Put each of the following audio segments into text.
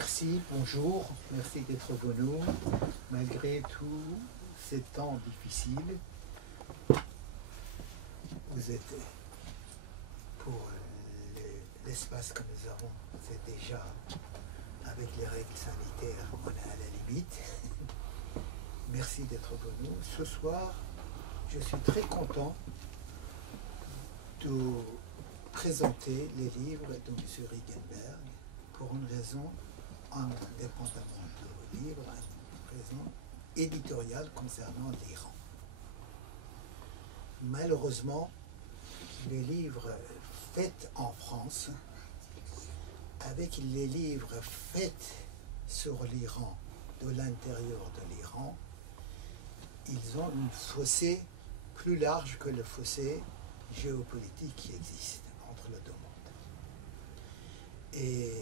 merci, bonjour, merci d'être venu. Malgré tous ces temps difficiles, vous êtes, pour l'espace que nous avons, c'est déjà, avec les règles sanitaires, on est à la limite. Merci d'être venu. Ce soir, je suis très content de présenter les livres de M. Riegenberg pour une raison indépendamment de vos livres, une raison éditoriale concernant l'Iran. Malheureusement, les livres faits en France, avec les livres faits sur l'Iran, de l'intérieur de l'Iran, ils ont une fossé plus large que le fossé géopolitique qui existe entre les deux mondes. Et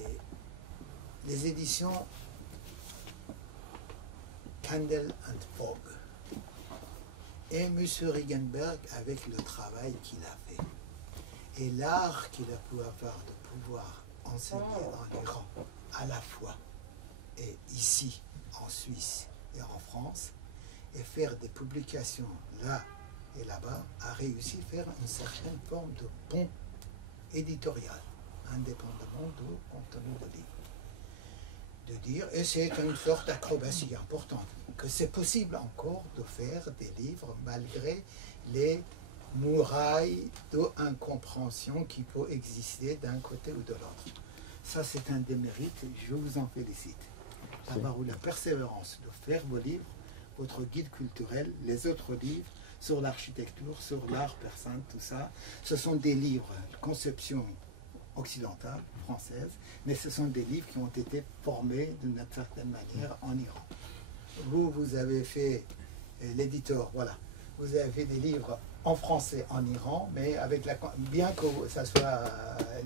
les éditions Candle and Fog et M. Riegenberg, avec le travail qu'il a fait et l'art qu'il a pu avoir de pouvoir enseigner en Iran à la fois et ici en Suisse et en France, et faire des publications là et là-bas, a réussi à faire une certaine forme de pont éditorial, indépendamment du contenu de livre. De dire, et c'est une sorte d'acrobatie importante, que c'est possible encore de faire des livres malgré les murailles d'incompréhension qui peuvent exister d'un côté ou de l'autre. Ça, c'est un des mérites, je vous en félicite. D'avoir eu la persévérance de faire vos livres, votre guide culturel, les autres livres sur l'architecture, sur l'art persan, tout ça. Ce sont des livres de conception occidentale, française, mais ce sont des livres qui ont été formés d'une certaine manière en Iran. Vous avez fait l'éditeur, voilà. Vous avez fait des livres en français en Iran, mais avec bien que ça soit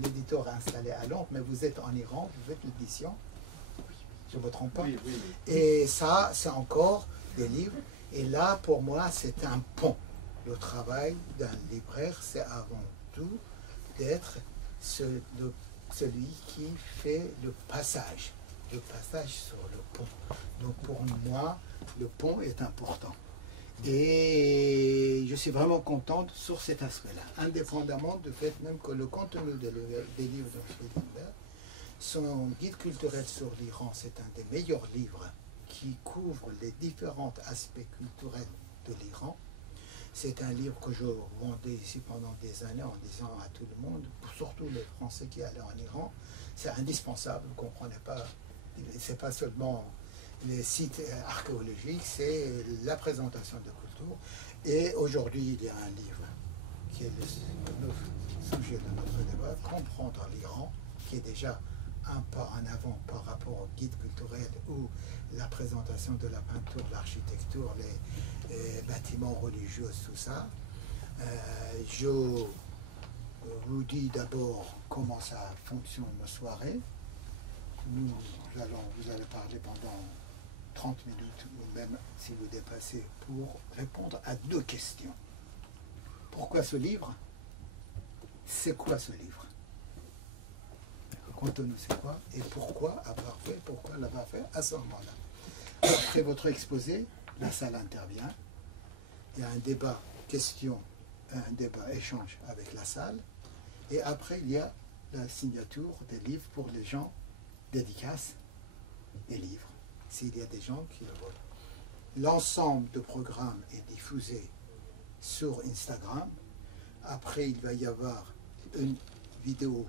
l'éditeur installé à Londres, mais vous êtes en Iran, vous faites l'édition. Je ne me trompe pas. Oui, oui, oui. Et ça, c'est encore des livres. Et là, pour moi, c'est un pont. Le travail d'un libraire, c'est avant tout d'être celui qui fait le passage sur le pont. Donc pour moi, le pont est important. Et je suis vraiment contente sur cet aspect-là, indépendamment du fait même que le contenu des livres de Riegenberg, son guide culturel sur l'Iran, c'est un des meilleurs livres qui couvre les différents aspects culturels de l'Iran. C'est un livre que je vendais ici pendant des années en disant à tout le monde, surtout les Français qui allaient en Iran, c'est indispensable, vous ne comprenez pas, c'est pas seulement les sites archéologiques, c'est la présentation de culture. Et aujourd'hui, il y a un livre qui est le sujet de notre débat, Comprendre l'Iran, qui est déjà un pas en avant par rapport au guide culturel ou la présentation de la peinture, l'architecture, les bâtiments religieux, tout ça. Je vous dis d'abord comment ça fonctionne nos soirées. Vous allez parler pendant 30 minutes ou même si vous dépassez pour répondre à 2 questions. Pourquoi ce livre? C'est quoi ce livre? Contenu, c'est quoi? Et pourquoi avoir fait? Pourquoi l'avoir fait à ce moment-là? Après votre exposé, la salle intervient. Il y a un débat question, un débat échange avec la salle. Et après, il y a la signature des livres pour les gens, dédicaces des livres, s'il y a des gens qui le veulent. L'ensemble du programme est diffusé sur Instagram. Après, il va y avoir une vidéo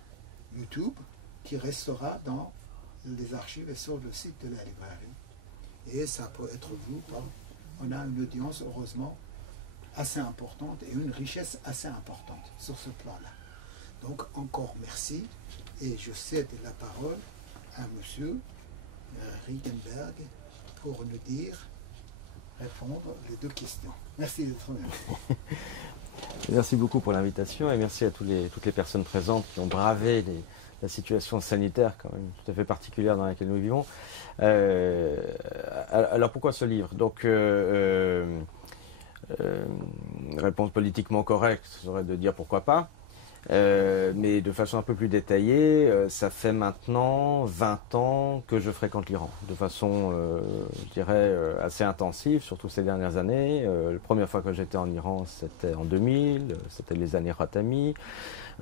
YouTube qui restera dans les archives et sur le site de la librairie. Et ça peut être vu par... On a une audience, heureusement, assez importante et une richesse assez importante sur ce plan-là. Donc, encore merci. Et je cède la parole à M. Riegenberg pour nous répondre les 2 questions. Merci d'être venu. Merci beaucoup pour l'invitation et merci à toutes les personnes présentes qui ont bravé la situation sanitaire quand même tout à fait particulière dans laquelle nous vivons. Alors pourquoi ce livre? Donc réponse politiquement correcte serait de dire pourquoi pas. Mais de façon un peu plus détaillée, ça fait maintenant 20 ans que je fréquente l'Iran, de façon, je dirais, assez intensive, surtout ces dernières années. La première fois que j'étais en Iran, c'était en 2000, c'était les années Khatami.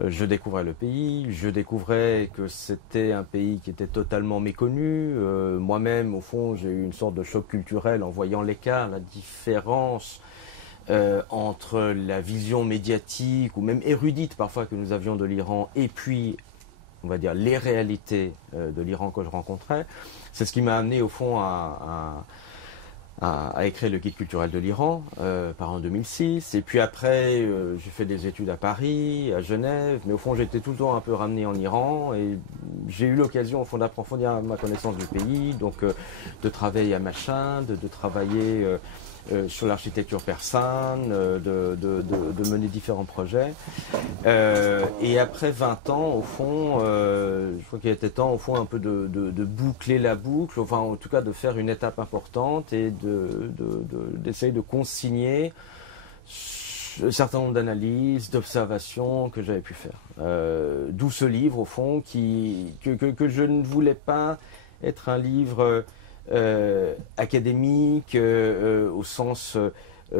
Je découvrais le pays, je découvrais que c'était un pays qui était totalement méconnu. Moi-même, au fond, j'ai eu une sorte de choc culturel en voyant l'écart, la différence entre la vision médiatique ou même érudite parfois que nous avions de l'Iran et puis, on va dire, les réalités de l'Iran que je rencontrais. C'est ce qui m'a amené au fond à écrire le guide culturel de l'Iran en 2006. Et puis après, j'ai fait des études à Paris, à Genève, mais au fond, j'étais tout le temps un peu ramené en Iran et j'ai eu l'occasion au fond d'approfondir ma connaissance du pays, donc de travailler à Mashhad, de travailler sur l'architecture persane, de mener différents projets. Et après 20 ans, au fond, je crois qu'il était temps, au fond, un peu de boucler la boucle, enfin, en tout cas, de faire une étape importante et d'essayer de consigner un certain nombre d'analyses, d'observations que j'avais pu faire. D'où ce livre, au fond, que je ne voulais pas être un livre académique au sens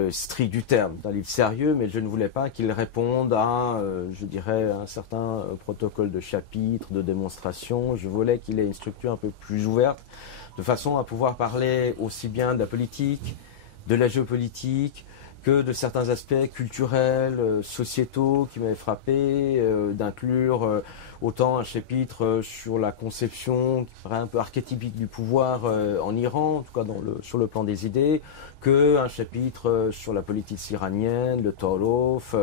strict du terme, d'un livre sérieux, mais je ne voulais pas qu'il réponde à, je dirais, un certain protocole de chapitre, de démonstration. Je voulais qu'il ait une structure un peu plus ouverte, de façon à pouvoir parler aussi bien de la politique, de la géopolitique, que de certains aspects culturels, sociétaux qui m'avaient frappé, d'inclure autant un chapitre sur la conception qui serait un peu archétypique du pouvoir en Iran, en tout cas sur le plan des idées, qu'un chapitre sur la politique iranienne, le Tolof,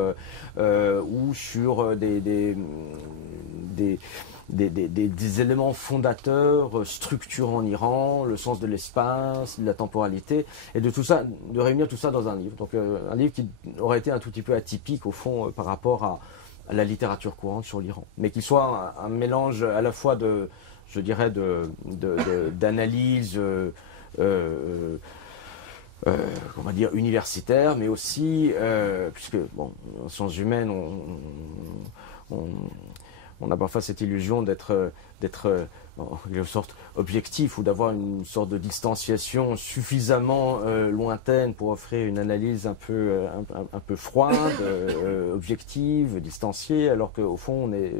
ou sur des éléments fondateurs, structurants en Iran, le sens de l'espace, de la temporalité, et de tout ça, de réunir tout ça dans un livre. Donc un livre qui aurait été un tout petit peu atypique au fond par rapport à la littérature courante sur l'Iran, mais qui soit un mélange à la fois de, je dirais, d'analyse, on va dire universitaire, mais aussi, puisque bon, en sciences humaines, on a parfois cette illusion d'être en quelque sorte objectif ou d'avoir une sorte de distanciation suffisamment lointaine pour offrir une analyse un peu froide, objective, distanciée, alors qu'au fond on est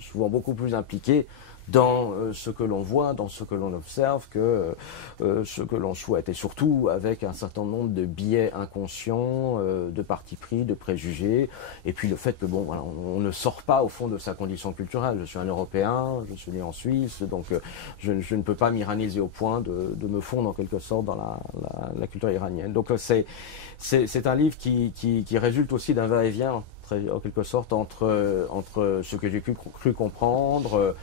souvent beaucoup plus impliqué dans ce que l'on voit, dans ce que l'on observe, que ce que l'on souhaite. Et surtout avec un certain nombre de biais inconscients, de partis pris, de préjugés. Et puis le fait que, bon, voilà, on ne sort pas au fond de sa condition culturelle. Je suis un Européen, je suis né en Suisse, donc je ne peux pas m'iraniser au point de me fondre en quelque sorte dans la culture iranienne. Donc c'est un livre qui résulte aussi d'un va-et-vient, en quelque sorte, entre ce que j'ai cru comprendre,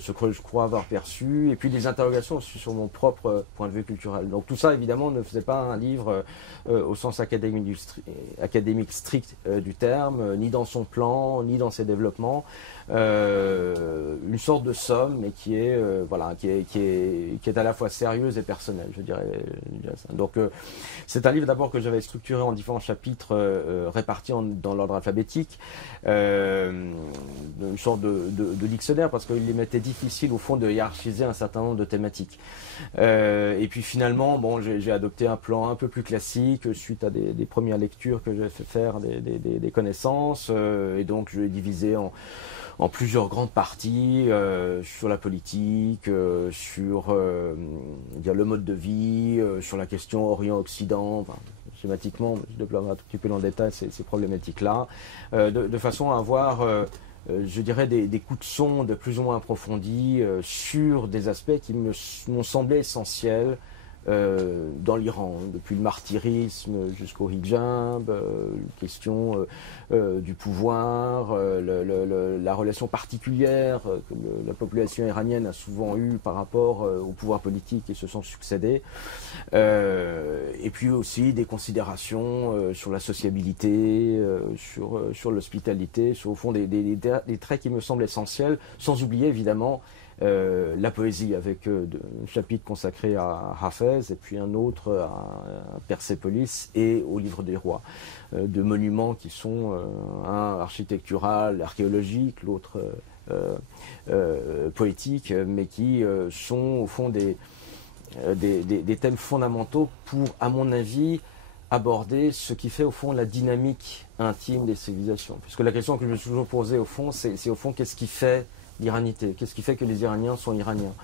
ce que je crois avoir perçu, et puis des interrogations aussi sur mon propre point de vue culturel. Donc tout ça, évidemment, ne faisait pas un livre au sens académique strict du terme, ni dans son plan, ni dans ses développements. Une sorte de somme, mais qui est à la fois sérieuse et personnelle, je dirais ça. Donc c'est un livre d'abord que j'avais structuré en différents chapitres répartis dans l'ordre alphabétique, une sorte de dictionnaire, parce qu'il était difficile au fond de hiérarchiser un certain nombre de thématiques. Et puis finalement, bon, j'ai adopté un plan un peu plus classique suite à des premières lectures que j'ai fait faire des connaissances, et donc je l'ai divisé en plusieurs grandes parties sur la politique, sur le mode de vie, sur la question Orient-Occident, enfin, schématiquement, je déploie un tout petit peu dans le détail ces problématiques-là, de façon à avoir, je dirais, des coups de sonde plus ou moins approfondis sur des aspects qui m'ont semblé essentiels dans l'Iran, depuis le martyrisme jusqu'au hijab, question du pouvoir, la relation particulière que la population iranienne a souvent eue par rapport au pouvoir politique qui se sont succédés, et puis aussi des considérations sur la sociabilité, sur l'hospitalité, sur au fond des traits qui me semblent essentiels, sans oublier évidemment la poésie avec un chapitre consacré à Hafez et puis un autre à Persépolis et au livre des rois, de monuments qui sont un architectural, archéologique, l'autre poétique, mais qui sont au fond des thèmes fondamentaux pour, à mon avis, aborder ce qui fait au fond la dynamique intime des civilisations. Puisque la question que je me suis toujours posée au fond, c'est au fond qu'est-ce qui fait l'iranité? Qu'est-ce qui fait que les Iraniens sont Iraniens?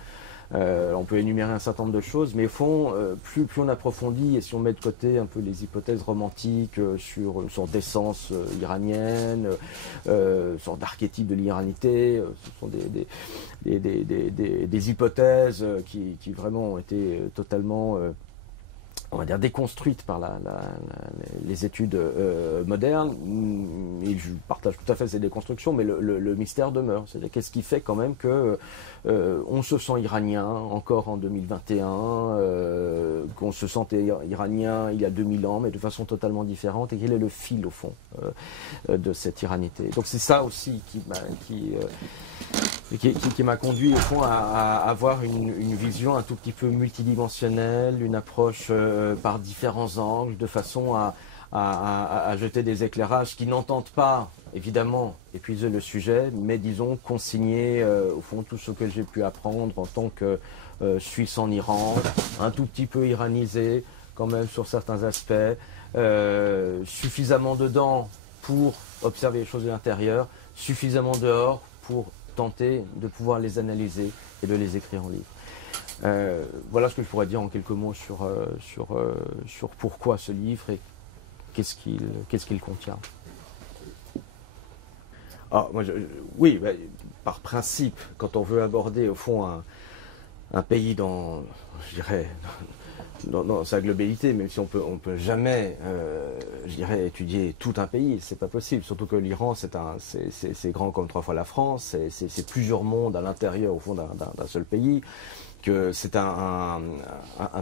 On peut énumérer un certain nombre de choses, mais au fond, plus on approfondit, et si on met de côté un peu les hypothèses romantiques sur une sorte d'essence iranienne, une sorte d'archétype de l'iranité, ce sont des hypothèses qui vraiment ont été totalement on va dire déconstruite par les études modernes. Et je partage tout à fait ces déconstructions, mais le mystère demeure. C'est-à-dire qu'est-ce qui fait quand même que on se sent iranien encore en 2021, qu'on se sentait iranien il y a 2000 ans, mais de façon totalement différente, et quel est le fil au fond de cette iranité. Donc c'est ça aussi qui m'a conduit au fond à avoir une vision un tout petit peu multidimensionnelle, une approche par différents angles, de façon à jeter des éclairages qui n'entendent pas, évidemment, épuiser le sujet, mais disons consigner au fond tout ce que j'ai pu apprendre en tant que Suisse en Iran, un tout petit peu iranisé quand même sur certains aspects, suffisamment dedans pour observer les choses de l'intérieur, suffisamment dehors pour tenter de pouvoir les analyser et de les écrire en livre. Voilà ce que je pourrais dire en quelques mots sur pourquoi ce livre et qu'est-ce qu'il contient. Alors, oui, par principe, quand on veut aborder au fond un pays dans, je dirais, dans sa globalité, même si on peut jamais, je dirais, étudier tout un pays, c'est pas possible. Surtout que l'Iran, c'est grand comme 3 fois la France, c'est plusieurs mondes à l'intérieur, au fond, d'un seul pays, que c'est un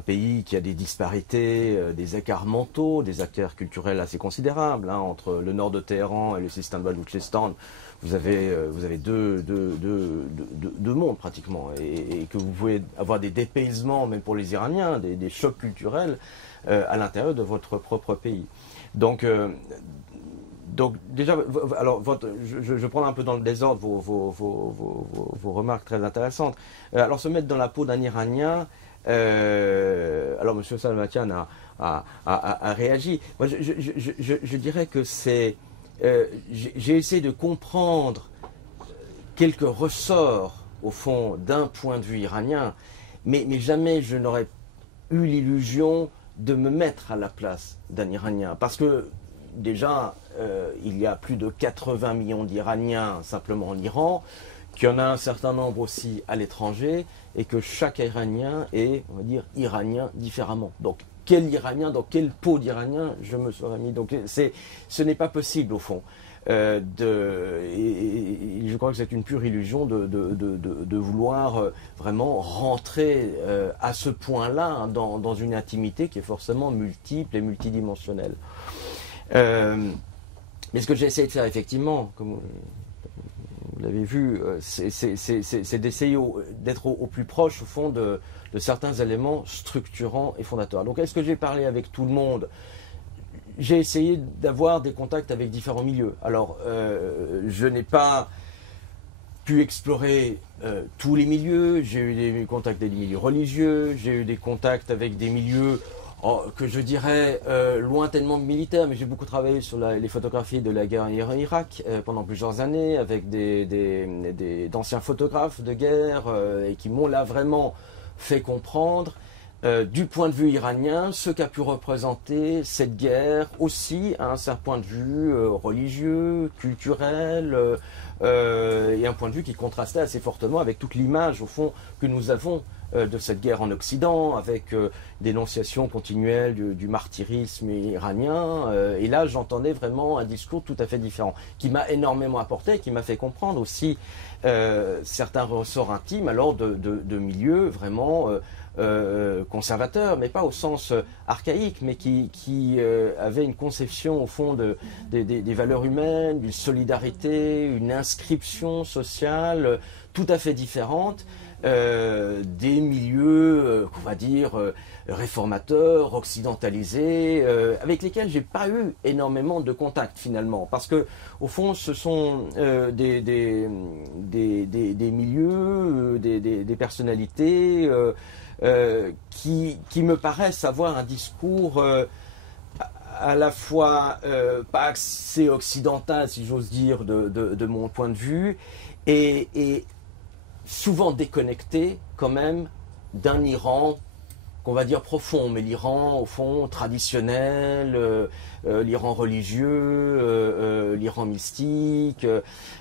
pays qui a des disparités, des écarts mentaux, des écarts culturels assez considérables, hein, entre le nord de Téhéran et le Sistan Baloutchistan. Vous avez deux mondes pratiquement, et que vous pouvez avoir des dépaysements, même pour les Iraniens, des chocs culturels à l'intérieur de votre propre pays. Donc déjà, alors je prends un peu dans le désordre vos remarques très intéressantes. Alors se mettre dans la peau d'un Iranien, alors M. Salvatian a réagi. Moi, je dirais que c'est j'ai essayé de comprendre quelques ressorts, au fond, d'un point de vue iranien, mais jamais je n'aurais eu l'illusion de me mettre à la place d'un Iranien. Parce que, déjà, il y a plus de 80 millions d'Iraniens simplement en Iran, qu'il y en a un certain nombre aussi à l'étranger, et que chaque Iranien est, on va dire, Iranien différemment. Donc, quel Iranien, dans quelle peau d'Iranien je me serais mis. Donc ce n'est pas possible au fond. Et je crois que c'est une pure illusion de vouloir vraiment rentrer à ce point-là, hein, dans une intimité qui est forcément multiple et multidimensionnelle. Mais ce que j'ai essayé de faire effectivement, comme vous l'avez vu, c'est d'essayer d'être au plus proche au fond de certains éléments structurants et fondateurs. Donc est-ce que j'ai parlé avec tout le monde? J'ai essayé d'avoir des contacts avec différents milieux. Alors je n'ai pas pu explorer tous les milieux. J'ai eu des contacts avec des milieux religieux, j'ai eu des contacts avec des milieux que je dirais lointainement militaires, mais j'ai beaucoup travaillé sur les photographies de la guerre en Irak pendant plusieurs années avec d'anciens photographes de guerre et qui m'ont là vraiment fait comprendre du point de vue iranien ce qu'a pu représenter cette guerre aussi à un certain point de vue religieux, culturel et un point de vue qui contrastait assez fortement avec toute l'image au fond que nous avons de cette guerre en Occident, avec dénonciation continuelle du martyrisme iranien. Et là, j'entendais vraiment un discours tout à fait différent, qui m'a énormément apporté, qui m'a fait comprendre aussi certains ressorts intimes, alors de milieux vraiment conservateur, mais pas au sens archaïque, mais qui avait une conception au fond des valeurs humaines, d'une solidarité, une inscription sociale tout à fait différente des milieux, on va dire, réformateurs, occidentalisés, avec lesquels j'ai pas eu énormément de contact finalement, parce que au fond ce sont des milieux, des personnalités qui me paraissent avoir un discours à la fois pas assez occidental, si j'ose dire, de mon point de vue, et souvent déconnecté quand même d'un Iran qu'on va dire profond, mais l'Iran au fond traditionnel, l'Iran religieux, l'Iran mystique.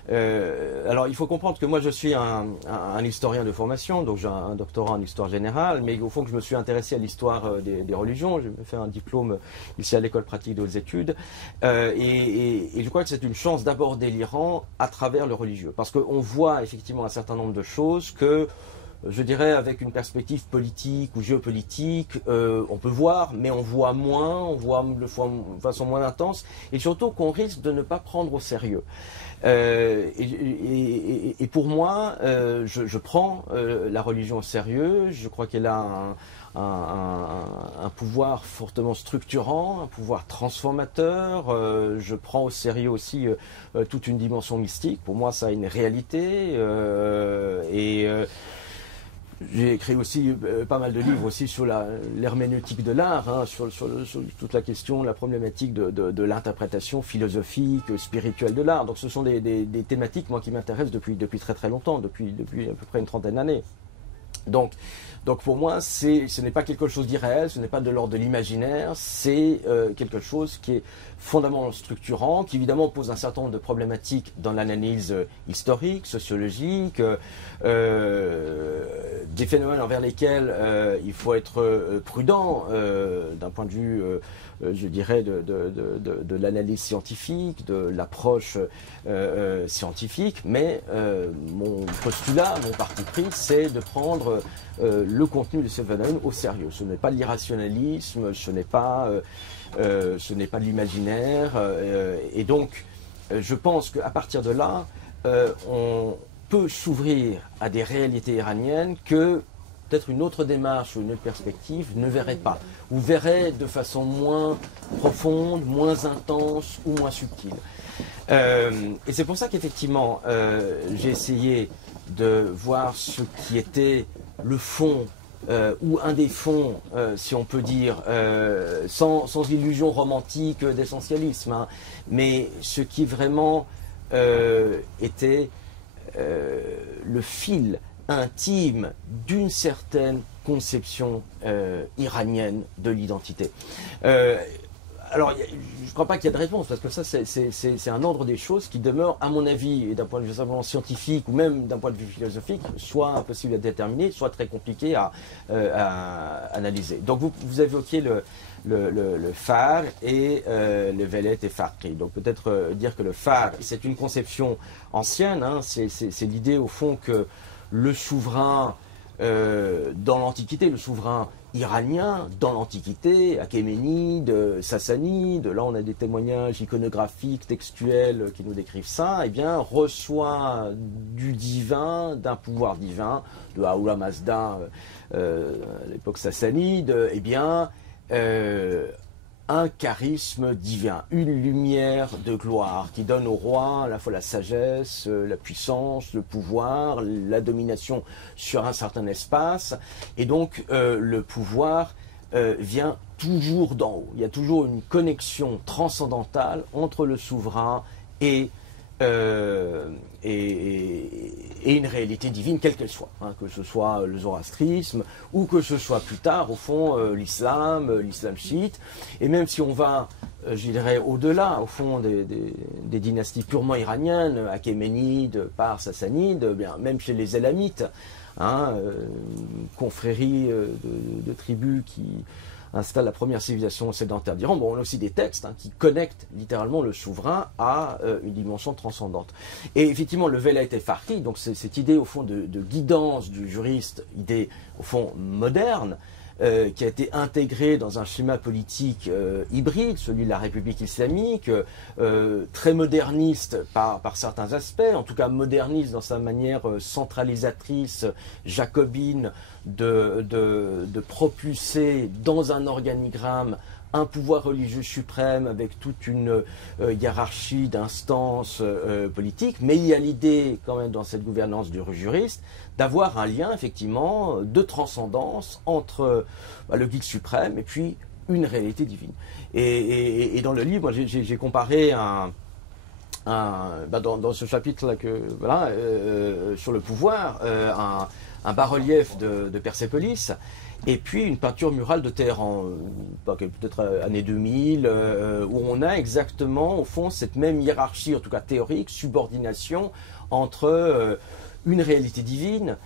Alors il faut comprendre que moi je suis un historien de formation, donc j'ai un doctorat en histoire générale, mais au fond que je me suis intéressé à l'histoire des religions. J'ai fait un diplôme ici à l'école pratique des hautes études, et je crois que c'est une chance d'aborder l'Iran à travers le religieux, parce qu'on voit effectivement un certain nombre de choses que je dirais avec une perspective politique ou géopolitique, on peut voir, mais on voit moins, on voit de façon moins intense, et surtout qu'on risque de ne pas prendre au sérieux. Et pour moi, je prends la religion au sérieux. Je crois qu'elle a un pouvoir fortement structurant, un pouvoir transformateur. Je prends au sérieux aussi toute une dimension mystique. Pour moi, ça a une réalité. J'ai écrit aussi pas mal de livres aussi sur l'herméneutique de l'art, hein, sur toute la question, la problématique de l'interprétation philosophique, spirituelle de l'art. Donc ce sont des thématiques, moi, qui m'intéressent depuis très très longtemps, depuis à peu près une trentaine d'années. Donc pour moi, ce n'est pas quelque chose d'irréel, ce n'est pas de l'ordre de l'imaginaire, c'est quelque chose qui est fondamentalement structurant, qui évidemment pose un certain nombre de problématiques dans l'analyse historique, sociologique, des phénomènes envers lesquels il faut être prudent d'un point de vue, je dirais, de l'analyse scientifique, de l'approche scientifique, mais mon postulat, mon parti pris, c'est de prendre le contenu de ces phénomènes au sérieux. Ce n'est pas de l'irrationalisme, ce n'est pas de l'imaginaire, et donc je pense qu'à partir de là, on peut s'ouvrir à des réalités iraniennes que peut-être une autre démarche ou une autre perspective ne verrait pas, ou verrait de façon moins profonde, moins intense ou moins subtile. Et c'est pour ça qu'effectivement, j'ai essayé de voir ce qui était le fond, ou un des fonds, si on peut dire, sans illusion romantique d'essentialisme, hein, mais ce qui vraiment était le fil intime d'une certaine conception iranienne de l'identité. Alors, je ne crois pas qu'il y ait de réponse, parce que ça, c'est un ordre des choses qui demeure, à mon avis, et d'un point de vue simplement scientifique, ou même d'un point de vue philosophique, soit impossible à déterminer, soit très compliqué à analyser. Donc, vous évoquiez le phare et le velet et farqi. Donc, peut-être dire que le phare, c'est une conception ancienne, hein, c'est l'idée, au fond, que le souverain, dans l'Antiquité, le souverain iranien dans l'Antiquité, achéménide, sassanide, là on a des témoignages iconographiques, textuels qui nous décrivent ça, eh bien reçoit du divin, d'un pouvoir divin, de Ahura Mazda à l'époque sassanide, eh bien un charisme divin, une lumière de gloire qui donne au roi à la fois la sagesse, la puissance, le pouvoir, la domination sur un certain espace. Et donc le pouvoir vient toujours d'en haut. Il y a toujours une connexion transcendantale entre le souverain et une réalité divine, quelle qu'elle soit, hein, que ce soit le zoroastrisme ou que ce soit plus tard, au fond, l'islam chiite. Et même si on va, je dirais, au-delà, au fond, des dynasties purement iraniennes, achéménides, par sassanides, bien, même chez les élamites, hein, une confrérie de tribus qui installe la première civilisation sédentaire d'Iran. Bon, on a aussi des textes qui connectent littéralement le souverain à une dimension transcendante. Et effectivement, le Velayat Faqih, donc c'est cette idée au fond de guidance du juriste, idée au fond moderne, qui a été intégré dans un schéma politique hybride, celui de la République islamique, très moderniste par certains aspects, en tout cas moderniste dans sa manière centralisatrice, jacobine, de propulser dans un organigramme un pouvoir religieux suprême avec toute une hiérarchie d'instances politiques, mais il y a l'idée quand même dans cette gouvernance du juriste d'avoir un lien effectivement de transcendance entre le guide suprême et puis une réalité divine. Et dans le livre, j'ai comparé dans ce chapitre-là sur le pouvoir, un bas-relief de Persépolis, et puis une peinture murale de Téhéran, peut-être année 2000, où on a exactement, au fond, cette même hiérarchie, en tout cas théorique, subordination entre une réalité divine,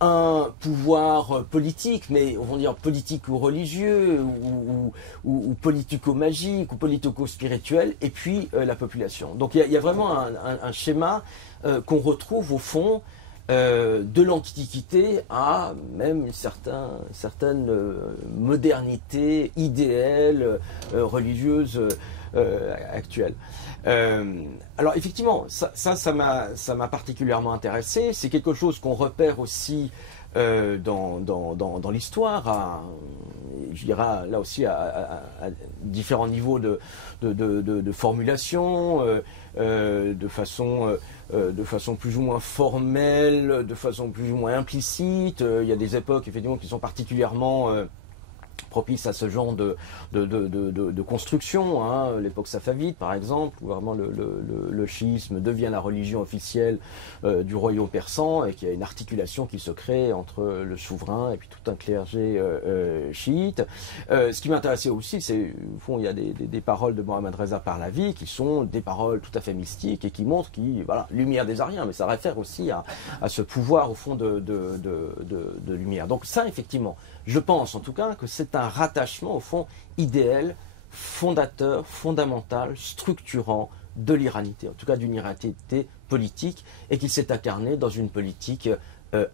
un pouvoir politique, mais on va dire politique ou religieux, ou politico-magique, ou politico-spirituel, et puis la population. Donc il y a vraiment un schéma qu'on retrouve au fond de l'Antiquité à même une certaine modernité idéale, religieuse actuelle. Alors effectivement, ça m'a particulièrement intéressé. C'est quelque chose qu'on repère aussi dans l'histoire, je dirais là aussi à différents niveaux de formulation, de façon plus ou moins formelle, de façon plus ou moins implicite. Il y a des époques effectivement qui sont particulièrement propice à ce genre de construction, l'époque safavide par exemple, où vraiment le chiisme devient la religion officielle du royaume persan et qu'il y a une articulation qui se crée entre le souverain et puis tout un clergé chiite. Ce qui m'intéressait aussi, c'est au fond il y a des paroles de Mohammad Reza Pahlavi qui sont des paroles tout à fait mystiques et qui montrent lumière des Ariens, mais ça réfère aussi à ce pouvoir au fond de lumière. Donc ça effectivement, je pense en tout cas que c'est un rattachement au fond idéal, fondateur, fondamental, structurant de l'iranité, en tout cas d'une iranité politique, et qui s'est incarné dans une politique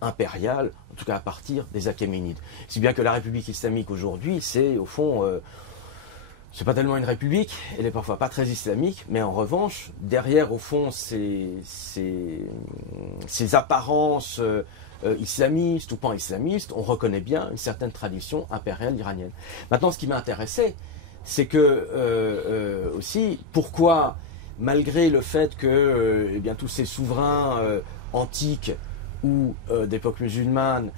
impériale, en tout cas à partir des Achéménides. Si bien que la République islamique aujourd'hui, c'est au fond, c'est pas tellement une république, elle est parfois pas très islamique, mais en revanche, derrière au fond ces apparences islamistes ou pan-islamistes, on reconnaît bien une certaine tradition impériale iranienne. Maintenant, ce qui m'a intéressé, c'est que aussi, pourquoi, malgré le fait que tous ces souverains antiques ou d'époque musulmane,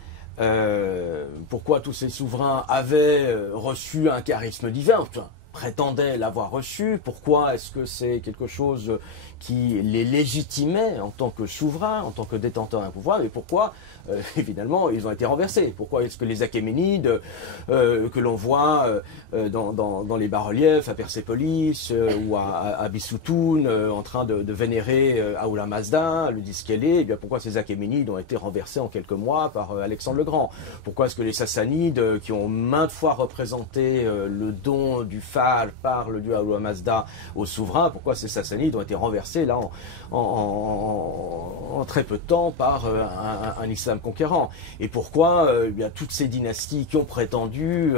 pourquoi tous ces souverains avaient reçu un charisme divin, prétendaient l'avoir reçu, pourquoi est-ce que c'est quelque chose qui les légitimait en tant que souverain, en tant que détenteur d'un pouvoir, et pourquoi finalement ils ont été renversés. Pourquoi est-ce que les Achéménides que l'on voit dans les bas-reliefs à Persépolis ou à Bissoutoun en train de vénérer Aoula Mazda, le disque ailé, eh bien pourquoi ces Achéménides ont été renversés en quelques mois par Alexandre le Grand? Pourquoi est-ce que les Sassanides, qui ont maintes fois représenté le don du Faal par le dieu Aoula Mazda au souverain, pourquoi ces Sassanides ont été renversés là en très peu de temps par un islam conquérant? Et pourquoi toutes ces dynasties qui ont prétendu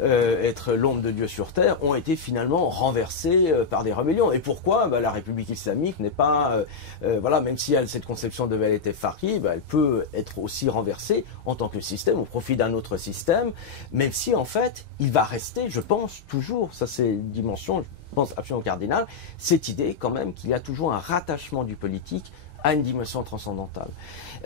être l'ombre de Dieu sur terre ont été finalement renversées par des rébellions? Et pourquoi la République islamique n'est pas, même si elle a cette conception de Velayat Faqih, elle peut être aussi renversée en tant que système au profit d'un autre système, même si en fait il va rester, je pense, toujours, ça c'est une dimension, je pense absolument cardinale, cette idée quand même qu'il y a toujours un rattachement du politique à une dimension transcendantale.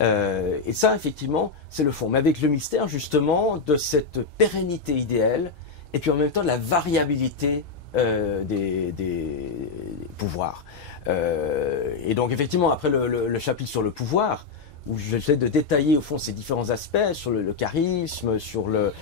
Et ça, effectivement, c'est le fond. Mais avec le mystère, justement, de cette pérennité idéale, et puis en même temps, la variabilité des pouvoirs. Et donc, effectivement, après le chapitre sur le pouvoir, où j'essaie de détailler, au fond, ces différents aspects, sur le charisme, sur la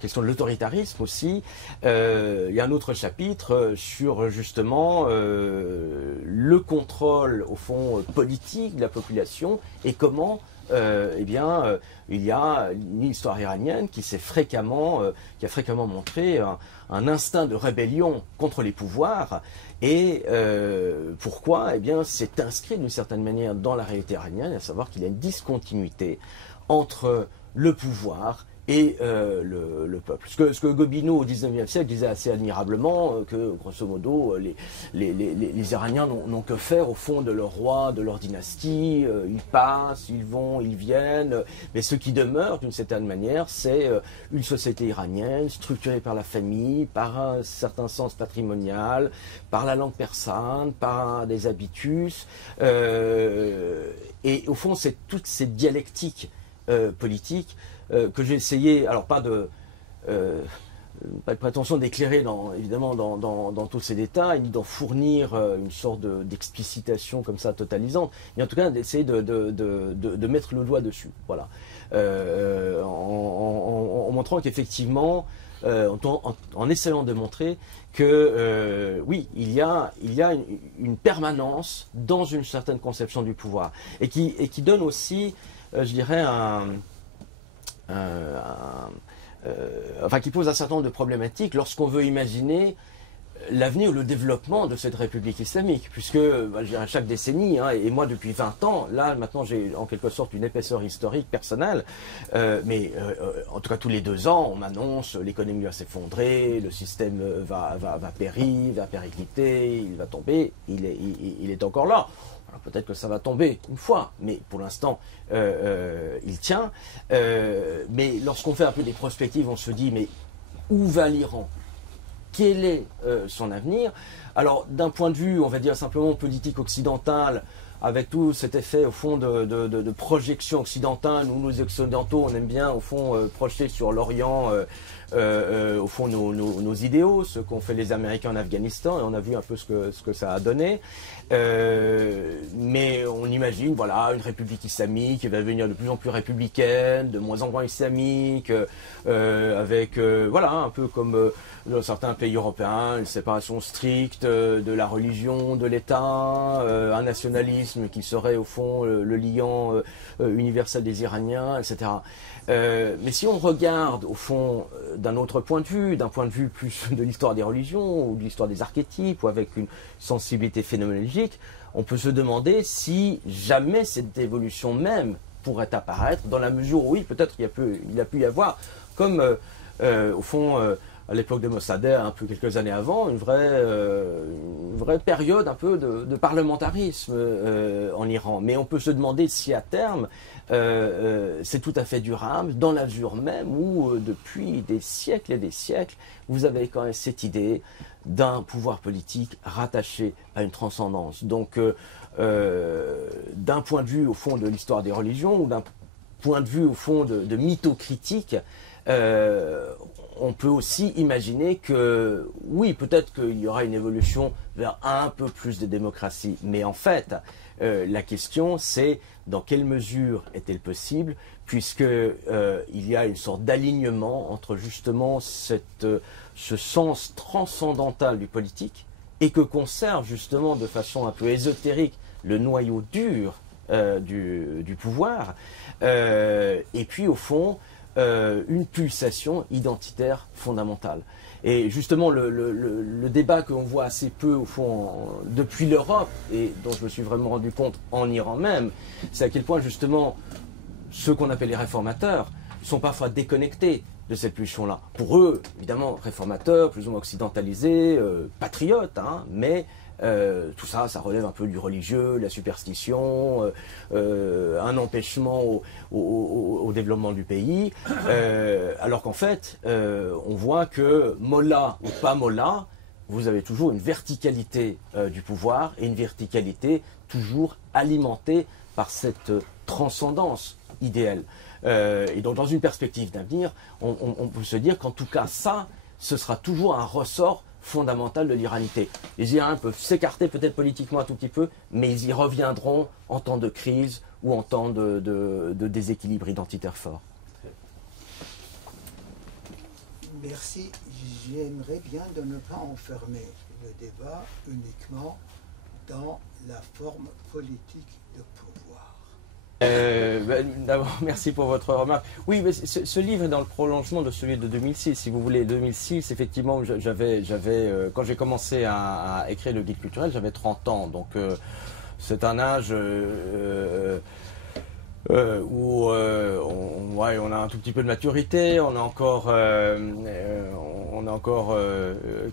question de l'autoritarisme aussi. Il y a un autre chapitre sur justement le contrôle au fond politique de la population et comment eh bien, il y a l'histoire iranienne qui a fréquemment montré un instinct de rébellion contre les pouvoirs. Et pourquoi? Eh bien, c'est inscrit d'une certaine manière dans la réalité iranienne, à savoir qu'il y a une discontinuité entre le pouvoir et le peuple. Ce que Gobineau au XIXe siècle disait assez admirablement, que grosso modo les Iraniens n'ont que faire au fond de leur roi, de leur dynastie, ils passent, ils vont, ils viennent, mais ce qui demeure d'une certaine manière, c'est une société iranienne structurée par la famille, par un certain sens patrimonial, par la langue persane, par des habitus, et au fond c'est toutes ces dialectiques politiques que j'ai essayé, alors pas de prétention d'éclairer évidemment dans tous ces détails, ni d'en fournir une sorte d'explicitation comme ça totalisante, mais en tout cas d'essayer de mettre le doigt dessus, voilà, en montrant qu'effectivement, en essayant de montrer que oui, il y a une permanence dans une certaine conception du pouvoir, et qui donne aussi, je dirais, enfin, qui pose un certain nombre de problématiques lorsqu'on veut imaginer l'avenir ou le développement de cette République islamique, puisque à chaque décennie, hein, et moi depuis 20 ans, là maintenant j'ai en quelque sorte une épaisseur historique personnelle, mais en tout cas tous les 2 ans on m'annonce l'économie va s'effondrer, le système va périr, va péricliter, il va tomber, il est encore là. Peut-être que ça va tomber une fois, mais pour l'instant, il tient. Mais lorsqu'on fait un peu des prospectives, on se dit, mais où va l'Iran? Quel est son avenir? Alors, d'un point de vue, on va dire simplement politique occidentale, avec tout cet effet, au fond, de projection occidentale, où nous, occidentaux, on aime bien, au fond, projeter sur l'Orient, au fond, nos idéaux, ce qu'ont fait les Américains en Afghanistan, et on a vu un peu ce que ça a donné. Mais on imagine, voilà, une république islamique qui va devenir de plus en plus républicaine, de moins en moins islamique, avec, voilà, un peu comme dans certains pays européens, une séparation stricte de la religion, de l'État, un nationalisme qui serait au fond le liant universel des Iraniens, etc. Mais si on regarde au fond d'un autre point de vue, d'un point de vue plus de l'histoire des religions ou de l'histoire des archétypes, ou avec une sensibilité phénoménologique, on peut se demander si jamais cette évolution même pourrait apparaître, dans la mesure où oui, peut-être il a pu y avoir, comme au fond à l'époque de Mossadegh, un peu quelques années avant, une vraie période un peu de parlementarisme en Iran. Mais on peut se demander si à terme, c'est tout à fait durable, dans la mesure même où depuis des siècles et des siècles, vous avez quand même cette idée d'un pouvoir politique rattaché à une transcendance. Donc, d'un point de vue au fond de l'histoire des religions, ou d'un point de vue au fond de mythocritique, on peut aussi imaginer que, oui, peut-être qu'il y aura une évolution vers un peu plus de démocratie, mais en fait, la question c'est dans quelle mesure est-elle possible, puisque il y a une sorte d'alignement entre justement ce sens transcendantal du politique, et que conserve justement de façon un peu ésotérique le noyau dur du pouvoir, et puis au fond, une pulsation identitaire fondamentale. Et justement, le débat que l'on voit assez peu, au fond, depuis l'Europe, et dont je me suis vraiment rendu compte en Iran même, c'est à quel point, justement, ceux qu'on appelle les réformateurs sont parfois déconnectés de cette pulsion-là. Pour eux, évidemment, réformateurs, plus ou moins occidentalisés, patriotes, hein, mais tout ça, ça relève un peu du religieux, la superstition, un empêchement au développement du pays, alors qu'en fait, on voit que mollah ou pas mollah, vous avez toujours une verticalité du pouvoir, et une verticalité toujours alimentée par cette transcendance idéale. Et donc dans une perspective d'avenir, on peut se dire qu'en tout cas ça, ce sera toujours un ressort fondamental de l'Iranité. Les Iraniens peuvent s'écarter peut-être politiquement un tout petit peu, mais ils y reviendront en temps de crise ou en temps de déséquilibre identitaire fort. Merci. J'aimerais bien de ne pas enfermer le débat uniquement dans la forme politique de pouvoir. D'abord, merci pour votre remarque. Oui, mais ce livre est dans le prolongement de celui de 2006, si vous voulez. 2006, effectivement, quand j'ai commencé à écrire le guide culturel, j'avais 30 ans. Donc, c'est un âge où on a un tout petit peu de maturité, on est encore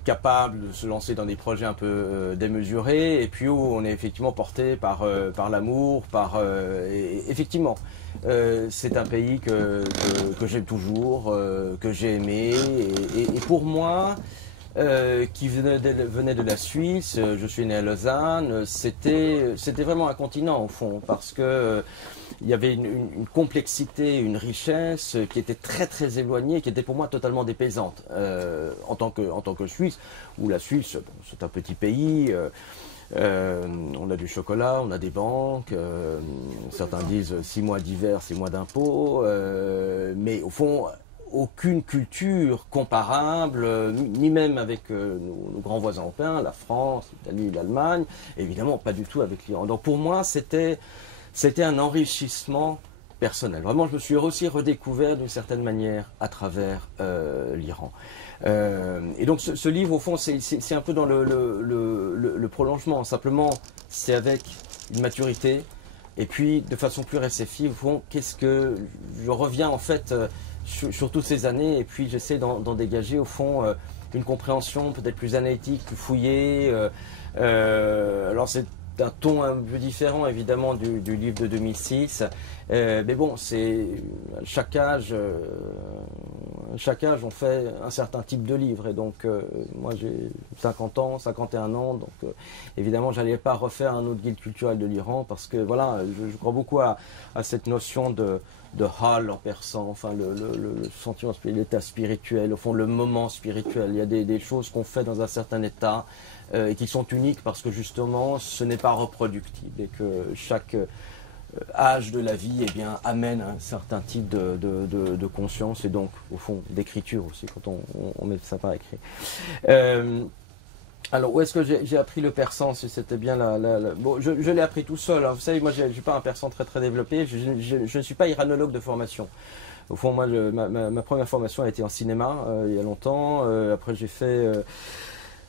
capable de se lancer dans des projets un peu démesurés, et puis où on est effectivement porté par l'amour, effectivement. C'est un pays que j'aime toujours, que j'ai aimé, et pour moi, qui venait de la Suisse, je suis né à Lausanne, c'était vraiment un continent au fond, parce que il y avait une complexité, une richesse qui était très très éloignée, qui était pour moi totalement dépaysante en tant que Suisse, où la Suisse, bon, c'est un petit pays, on a du chocolat, on a des banques, certains disent 6 mois d'hiver, 6 mois d'impôts, mais au fond, aucune culture comparable, ni même avec nos grands voisins européens, la France, l'Italie, l'Allemagne, évidemment pas du tout avec l'Iran. Donc pour moi, c'était un enrichissement personnel. Vraiment, je me suis aussi redécouvert d'une certaine manière à travers l'Iran. Et donc ce livre, au fond, c'est un peu dans le prolongement. Simplement, c'est avec une maturité, et puis de façon plus réceptive, au fond, qu'est-ce que je reviens en fait sur toutes ces années, et puis j'essaie d'en dégager au fond une compréhension peut-être plus analytique, plus fouillée. Alors c'est un ton un peu différent évidemment du livre de 2006, mais bon, c'est chaque âge on fait un certain type de livre, et donc moi j'ai 50 ans, 51 ans, donc évidemment j'allais pas refaire un autre guide culturel de l'Iran, parce que voilà, je crois beaucoup à cette notion de hal en persan, enfin le sentiment, l'état spirituel, au fond le moment spirituel. Il y a des choses qu'on fait dans un certain état et qui sont uniques parce que justement ce n'est pas reproductible, et que chaque âge de la vie amène un certain type de conscience, et donc au fond d'écriture aussi, quand on met ça par écrit. Alors, où est-ce que j'ai appris le persan, si c'était bien Bon, je l'ai appris tout seul, hein. Vous savez, moi, je n'ai pas un persan très très développé, je ne suis pas iranologue de formation. Au fond, moi, ma première formation a été en cinéma, il y a longtemps. Après, j'ai fait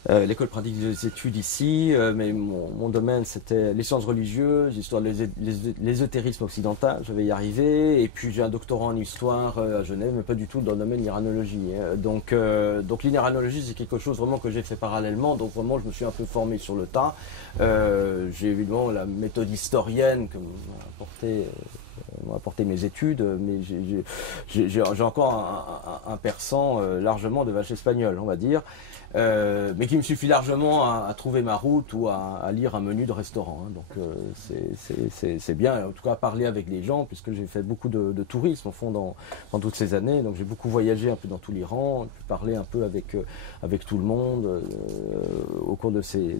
l'école pratique des études ici, mais mon domaine, c'était les sciences religieuses, l'histoire de l'ésotérisme occidental, je vais y arriver. Et puis, j'ai un doctorat en histoire à Genève, mais pas du tout dans le domaine de l'iranologie. Donc l'iranologie, c'est quelque chose vraiment que j'ai fait parallèlement. Donc, vraiment, je me suis un peu formé sur le tas. J'ai évidemment la méthode historienne que m'ont apporté mes études, mais j'ai encore un persan largement de vache espagnole, on va dire. Mais qui me suffit largement à trouver ma route ou à lire un menu de restaurant. Hein. Donc c'est bien, en tout cas à parler avec les gens, puisque j'ai fait beaucoup de tourisme au fond dans toutes ces années. Donc j'ai beaucoup voyagé un peu dans tout l'Iran, j'ai parlé un peu avec tout le monde au cours de ces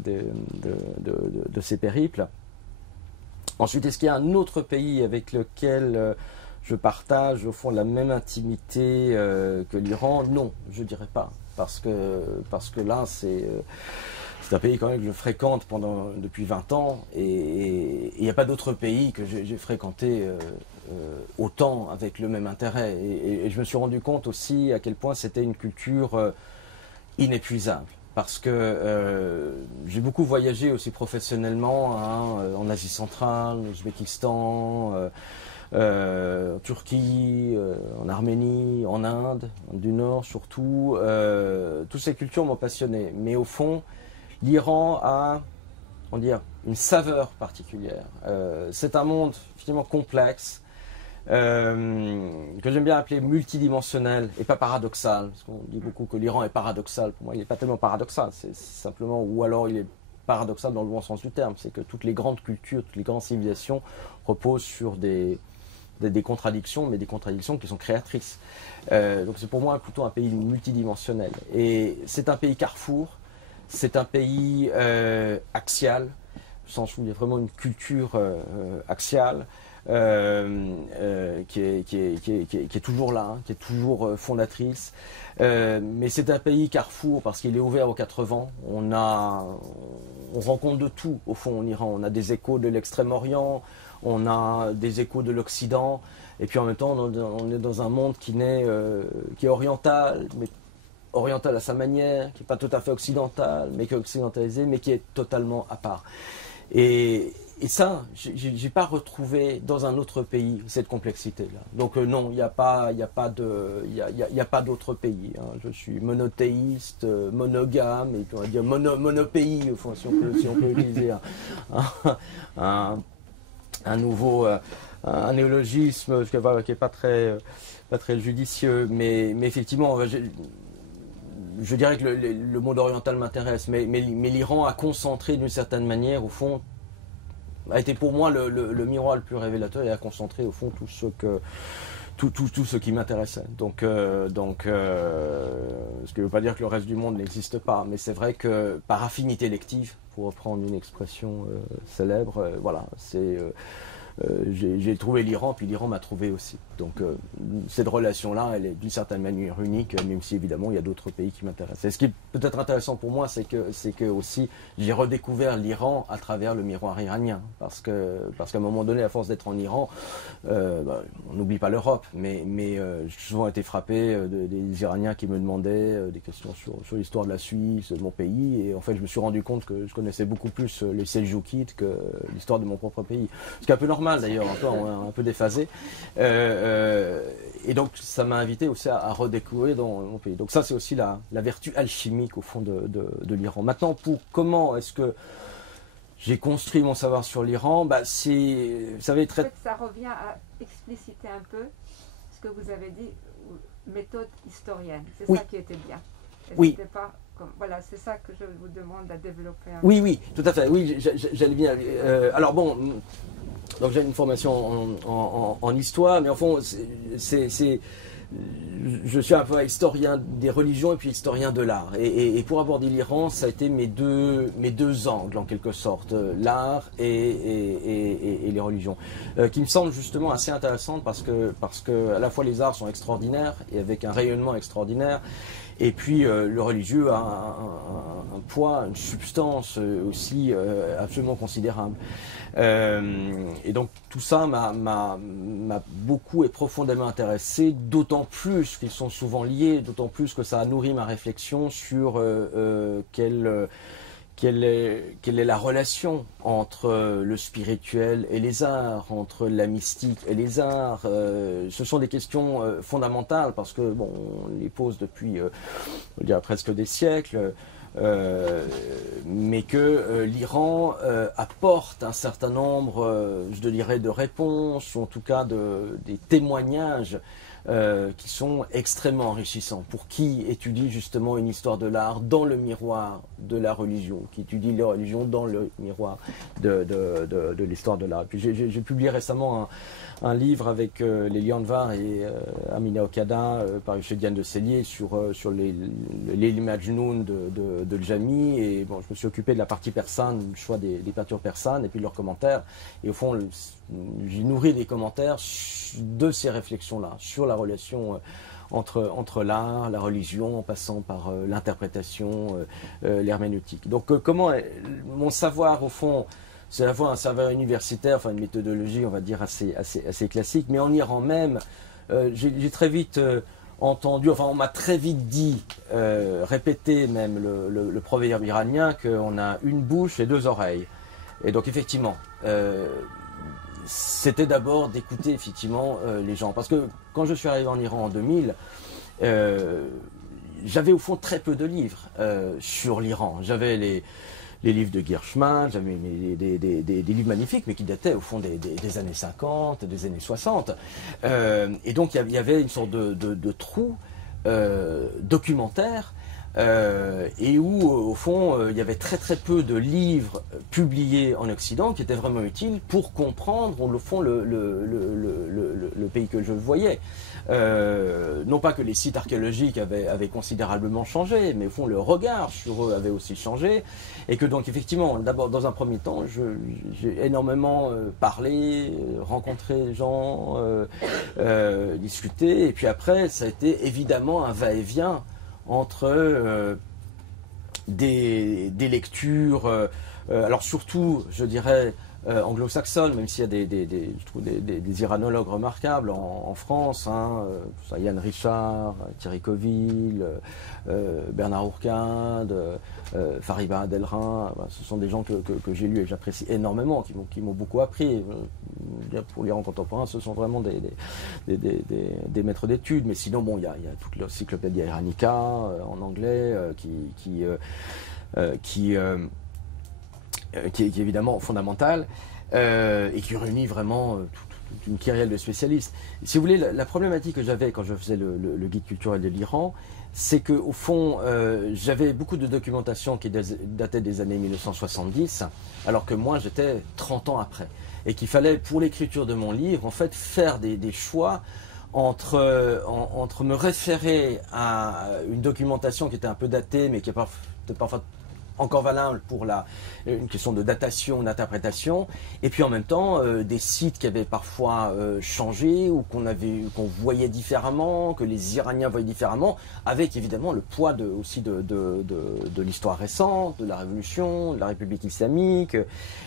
périples. Ensuite, est-ce qu'il y a un autre pays avec lequel je partage au fond la même intimité que l'Iran? Non, je dirais pas. Parce que là, c'est un pays quand même que je fréquente depuis 20 ans, et il n'y a pas d'autre pays que j'ai fréquenté autant avec le même intérêt. Et je me suis rendu compte aussi à quel point c'était une culture inépuisable. Parce que j'ai beaucoup voyagé aussi professionnellement en Asie centrale, en Ouzbékistan, en Turquie, en Arménie, en Inde du Nord surtout. Toutes ces cultures m'ont passionné. Mais au fond, l'Iran a, une saveur particulière. C'est un monde finalement complexe, que j'aime bien appeler multidimensionnel et pas paradoxal, parce qu'on dit beaucoup que l'Iran est paradoxal. Pour moi, il n'est pas tellement paradoxal, c'est simplement, ou alors il est paradoxal dans le bon sens du terme, c'est que toutes les grandes cultures, toutes les grandes civilisations reposent sur des contradictions, mais des contradictions qui sont créatrices. Donc c'est pour moi plutôt un pays multidimensionnel. Et c'est un pays carrefour, c'est un pays axial, au sens où il y a vraiment une culture axiale, qui est toujours là, qui est toujours fondatrice. Mais c'est un pays carrefour parce qu'il est ouvert aux 4 vents. On rencontre de tout au fond en Iran. On a des échos de l'Extrême-Orient, on a des échos de l'Occident, et puis en même temps on est dans un monde qui est oriental, mais oriental à sa manière, qui n'est pas tout à fait occidental, mais qui est occidentalisé, mais qui est totalement à part. Et ça, j'ai pas retrouvé dans un autre pays cette complexité-là. Donc non, il n'y a pas d'autre pays. Hein. Je suis monothéiste, monogame, et on va dire monopays, au fond, si on peut utiliser un nouveau un néologisme qui est pas très judicieux, mais effectivement, je dirais que le monde oriental m'intéresse, mais l'Iran a concentré d'une certaine manière, au fond, a été pour moi le miroir le plus révélateur et a concentré au fond tout ce qui m'intéressait. Donc, ce qui ne veut pas dire que le reste du monde n'existe pas, mais c'est vrai que par affinité lective, pour reprendre une expression célèbre, voilà, j'ai trouvé l'Iran, puis l'Iran m'a trouvé aussi. Donc cette relation-là, elle est d'une certaine manière unique, même si évidemment il y a d'autres pays qui m'intéressent. Et ce qui est peut-être intéressant pour moi, c'est que aussi j'ai redécouvert l'Iran à travers le miroir iranien, parce qu'à un moment donné, à force d'être en Iran, on n'oublie pas l'Europe, mais j'ai souvent été frappé des Iraniens qui me demandaient des questions sur l'histoire de la Suisse, de mon pays, et en fait je me suis rendu compte que je connaissais beaucoup plus les Seljoukides que l'histoire de mon propre pays. Ce qui est un peu normal d'ailleurs, un peu déphasé. Et donc ça m'a invité aussi à redécouvrir dans mon pays. Donc ça c'est aussi la vertu alchimique au fond de l'Iran. Maintenant, pour comment est-ce que j'ai construit mon savoir sur l'Iran, vous savez, En fait, ça revient à expliciter un peu ce que vous avez dit, méthode historienne. C'est ça qui était bien. Oui. Pas voilà, c'est ça que je vous demande à développer. Oui, tout à fait. Oui, j'allais bien. Alors bon, donc j'ai une formation en histoire, mais au fond, je suis un peu historien des religions et puis historien de l'art. Et pour aborder l'Iran, ça a été mes deux angles en quelque sorte, l'art et les religions, qui me semblent justement assez intéressantes parce que à la fois les arts sont extraordinaires et avec un rayonnement extraordinaire. Et puis le religieux a un poids, une substance aussi absolument considérable. Et donc tout ça m'a beaucoup et profondément intéressé, d'autant plus qu'ils sont souvent liés, d'autant plus que ça a nourri ma réflexion sur quelle est la relation entre le spirituel et les arts, entre la mystique et les arts. Ce sont des questions fondamentales parce que bon, on les pose depuis on dirait presque des siècles, mais que l'Iran apporte un certain nombre, je dirais, de réponses, ou en tout cas des témoignages qui sont extrêmement enrichissants pour qui étudie justement une histoire de l'art dans le miroir de la religion, qui étudie les religions dans le miroir de l'histoire de l'art. Puis j'ai publié récemment un livre avec Lélie Anvar et Amina Okada, paru chez Diane de Cellier, sur les Majnoun de Jami. Et bon, je me suis occupé de la partie persane, du choix des peintures persanes et puis de leurs commentaires. Et au fond, j'ai nourri des commentaires de ces réflexions-là, sur la relation entre l'art, la religion, en passant par l'interprétation, l'herméneutique. Donc comment mon savoir, au fond, c'est à la fois un savoir universitaire, enfin une méthodologie, on va dire, assez classique, mais en Iran même, j'ai très vite entendu, enfin on m'a très vite dit, répété même le proverbe iranien, qu'on a une bouche et deux oreilles. Et donc effectivement, c'était d'abord d'écouter effectivement les gens. Parce que quand je suis arrivé en Iran en 2000, j'avais au fond très peu de livres sur l'Iran. J'avais les livres de Gershman, j'avais des livres magnifiques, mais qui dataient au fond des années 50, des années 60. Et donc il y avait une sorte de trou documentaire, et où au fond il y avait très peu de livres publiés en Occident qui étaient vraiment utiles pour comprendre au fond le pays que je voyais. Non pas que les sites archéologiques avaient considérablement changé, mais au fond le regard sur eux avait aussi changé, et que donc effectivement, d'abord dans un premier temps, j'ai énormément parlé, rencontré des gens, discuté, et puis après ça a été évidemment un va-et-vient entre des lectures, alors surtout je dirais anglo-saxonne, même s'il y a je trouve des iranologues remarquables en France, hein, Yann Richard, Thierry Coville, Bernard Hourcade, Fariba Adelrin, ce sont des gens que j'ai lus et que j'apprécie énormément, qui m'ont beaucoup appris. Pour l'Iran contemporain, ce sont vraiment des maîtres d'études, mais sinon, bon, il y a toute l'encyclopédie iranica en anglais qui est évidemment fondamentale et qui réunit vraiment toute une kyrielle de spécialistes. Si vous voulez, la problématique que j'avais quand je faisais le guide culturel de l'Iran, c'est qu'au fond, j'avais beaucoup de documentation qui datait des années 1970, alors que moi j'étais 30 ans après. Et qu'il fallait, pour l'écriture de mon livre, en fait, faire des choix entre me référer à une documentation qui était un peu datée, mais qui est peut-être parfois encore valable pour une question de datation, d'interprétation, et puis en même temps des sites qui avaient parfois changé ou qu'on voyait différemment, que les Iraniens voyaient différemment, avec évidemment le poids aussi de l'histoire récente, de la Révolution, de la République islamique,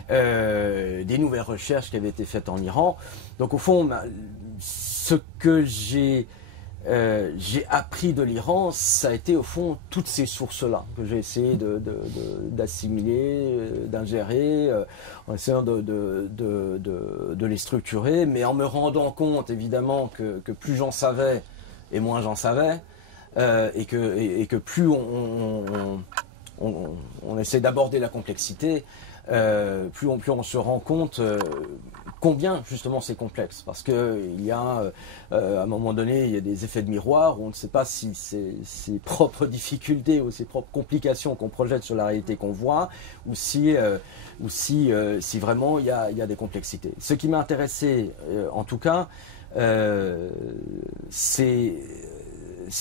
des nouvelles recherches qui avaient été faites en Iran. Donc au fond, ce que j'ai appris de l'Iran, ça a été au fond toutes ces sources-là que j'ai essayé d'assimiler, d'ingérer, en essayant de les structurer, mais en me rendant compte évidemment que plus j'en savais et moins j'en savais, et que plus on essaie d'aborder la complexité, plus on se rend compte combien justement c'est complexe, parce qu'il y a à un moment donné il y a des effets de miroir où on ne sait pas si ses propres difficultés ou ses propres complications qu'on projette sur la réalité qu'on voit, ou si vraiment il y a des complexités. Ce qui m'a intéressé en tout cas, c'est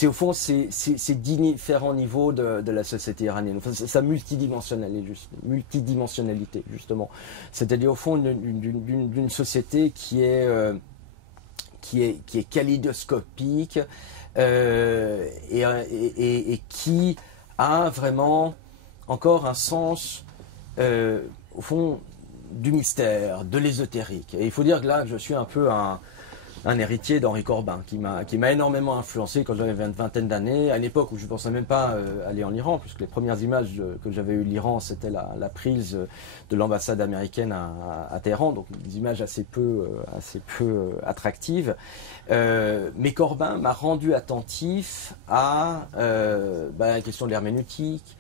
au fond ces différents niveaux de la société iranienne, enfin, sa multidimensionnalité justement, c'est-à-dire au fond d'une société qui est kaléidoscopique et qui a vraiment encore un sens au fond du mystère, de l'ésotérique. Et il faut dire que là je suis un peu un héritier d'Henri Corbin, qui m'a énormément influencé quand j'avais une vingtaine d'années, à l'époque où je ne pensais même pas aller en Iran, puisque les premières images que j'avais eues de l'Iran, c'était la prise de l'ambassade américaine à Téhéran, donc des images assez peu attractives. Mais Corbin m'a rendu attentif à la question de l'herméneutique,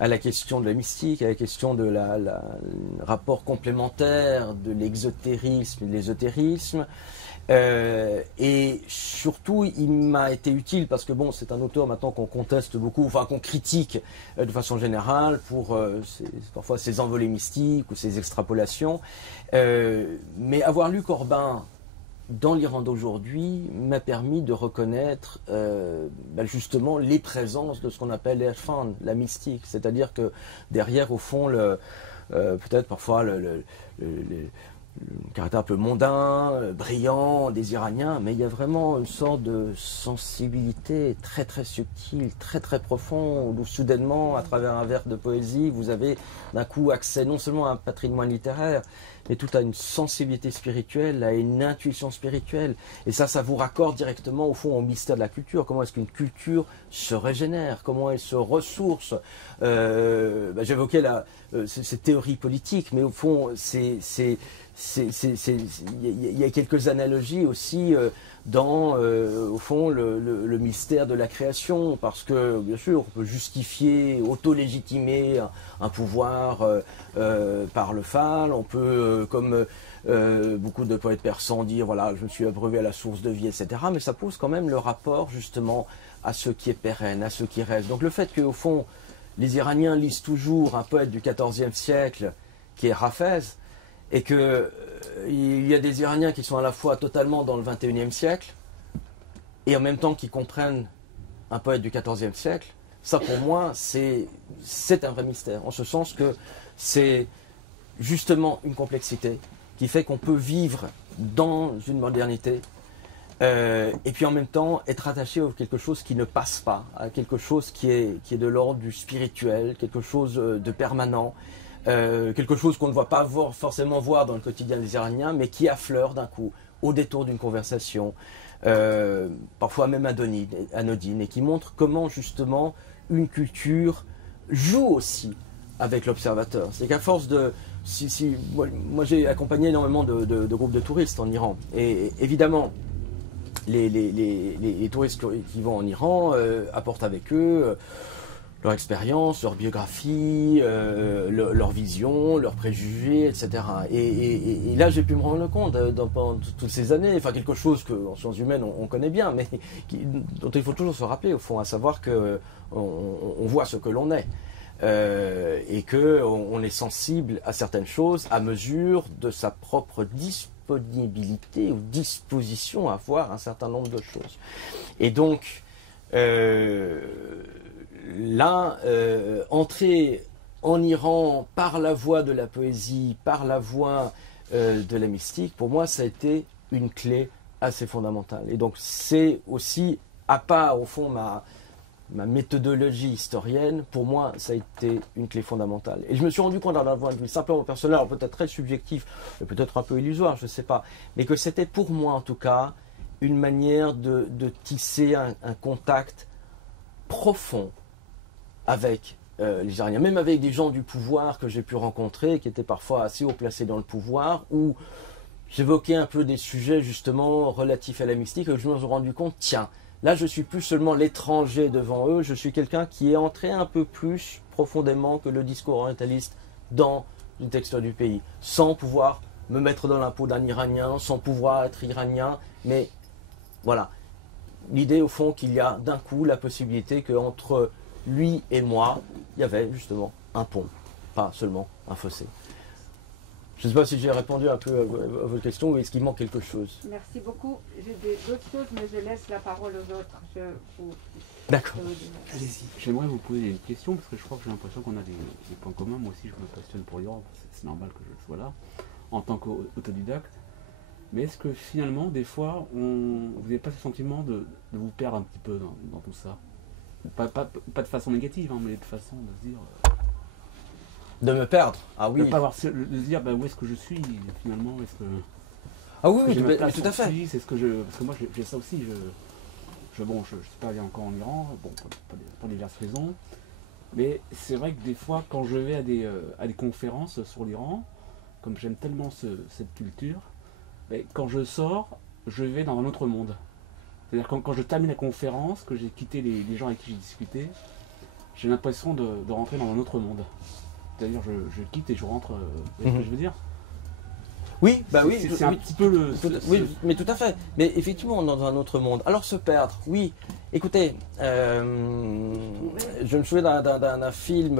à la question de la mystique, à la question de le rapport complémentaire de l'exotérisme et de l'ésotérisme. Et surtout, il m'a été utile parce que bon, c'est un auteur maintenant qu'on conteste beaucoup, enfin qu'on critique de façon générale pour parfois ses envolées mystiques ou ses extrapolations. Mais avoir lu Corbin dans l'Iran d'aujourd'hui m'a permis de reconnaître justement les présences de ce qu'on appelle l'Irfan, la mystique. C'est-à-dire que derrière, au fond, peut-être parfois le caractère un peu mondain, brillant des Iraniens, mais il y a vraiment une sorte de sensibilité très très subtile, très très profonde, où soudainement, à travers un vers de poésie, vous avez d'un coup accès non seulement à un patrimoine littéraire, mais tout à une sensibilité spirituelle, à une intuition spirituelle. Et ça vous raccorde directement au fond au mystère de la culture. Comment est-ce qu'une culture se régénère? Comment elle se ressource? J'évoquais cette théorie politique, mais au fond, il y a quelques analogies aussi dans, au fond, le mystère de la création, parce que, bien sûr, on peut justifier, auto-légitimer un pouvoir par le phall, on peut, comme beaucoup de poètes persans, dire, voilà, je me suis abreuvé à la source de vie, etc., mais ça pose quand même le rapport, justement, à ce qui est pérenne, à ce qui reste. Donc le fait qu'au fond, les Iraniens lisent toujours un poète du XIVe siècle, qui est Hafez, et qu'il y a des Iraniens qui sont à la fois totalement dans le XXIe siècle et en même temps qui comprennent un poète du XIVe siècle, ça pour moi c'est un vrai mystère, en ce sens que c'est justement une complexité qui fait qu'on peut vivre dans une modernité et puis en même temps être attaché à quelque chose qui ne passe pas, à quelque chose qui est de l'ordre du spirituel, quelque chose de permanent. quelque chose qu'on ne va pas forcément voir dans le quotidien des Iraniens, mais qui affleure d'un coup, au détour d'une conversation, parfois même anodine, et qui montre comment justement une culture joue aussi avec l'observateur. C'est qu'à force de... moi j'ai accompagné énormément de groupes de touristes en Iran, et évidemment, les touristes qui vont en Iran apportent avec eux leur expérience, leur biographie, leur vision, leurs préjugés, etc. Et là, j'ai pu me rendre compte, pendant toutes ces années, enfin quelque chose qu'en sciences humaines, on connaît bien, mais dont il faut toujours se rappeler, au fond, à savoir qu'on voit ce que l'on est. Et qu'on est sensible à certaines choses à mesure de sa propre disponibilité ou disposition à voir un certain nombre de choses. Et donc, là, entrer en Iran par la voie de la poésie, par la voie de la mystique, pour moi, ça a été une clé assez fondamentale. Et donc, c'est aussi, à part, au fond, ma méthodologie historienne, pour moi, ça a été une clé fondamentale. Et je me suis rendu compte d'un point de vue simplement personnel, alors peut-être très subjectif, peut-être un peu illusoire, je ne sais pas, mais que c'était pour moi, en tout cas, une manière de tisser un contact profond avec les Iraniens, même avec des gens du pouvoir que j'ai pu rencontrer, qui étaient parfois assez haut placés dans le pouvoir, où j'évoquais un peu des sujets justement relatifs à la mystique, et je me suis rendu compte, tiens, là je suis plus seulement l'étranger devant eux, je suis quelqu'un qui est entré un peu plus profondément que le discours orientaliste dans le texte du pays, sans pouvoir me mettre dans la peau d'un Iranien, sans pouvoir être iranien, mais voilà, l'idée au fond qu'il y a d'un coup la possibilité qu'entre lui et moi, il y avait justement un pont, pas seulement un fossé. Je ne sais pas si j'ai répondu un peu à votre question ou est-ce qu'il manque quelque chose. Merci beaucoup. J'ai d'autres choses, mais je laisse la parole aux autres. D'accord. Allez-y. J'aimerais vous poser une question parce que je crois que j'ai l'impression qu'on a des points communs. Moi aussi, je me passionne pour l'Iran. C'est normal que je sois là en tant qu'autodidacte. Mais est-ce que finalement, des fois, vous n'avez pas ce sentiment de vous perdre un petit peu dans tout ça? Pas de façon négative, hein, mais de façon de se dire... De me perdre? Ah oui. De pas avoir de se dire bah, où est-ce que je suis finalement, est-ce que... Ah oui, oui, tout à fait. C'est ce que je... Parce que moi j'ai ça aussi, je suis pas allé encore en Iran, bon, pour diverses raisons. Mais c'est vrai que des fois quand je vais à des conférences sur l'Iran, comme j'aime tellement cette culture, quand je sors, je vais dans un autre monde. C'est-à-dire quand je termine la conférence, que j'ai quitté les gens avec qui j'ai discuté, j'ai l'impression de rentrer dans un autre monde. C'est-à-dire je quitte et je rentre, vous voyez ce que je veux dire? Oui, bah oui. C'est un petit peu le... Oui, mais tout à fait. Mais effectivement, dans un autre monde. Alors se perdre, oui. Écoutez, je me souviens d'un film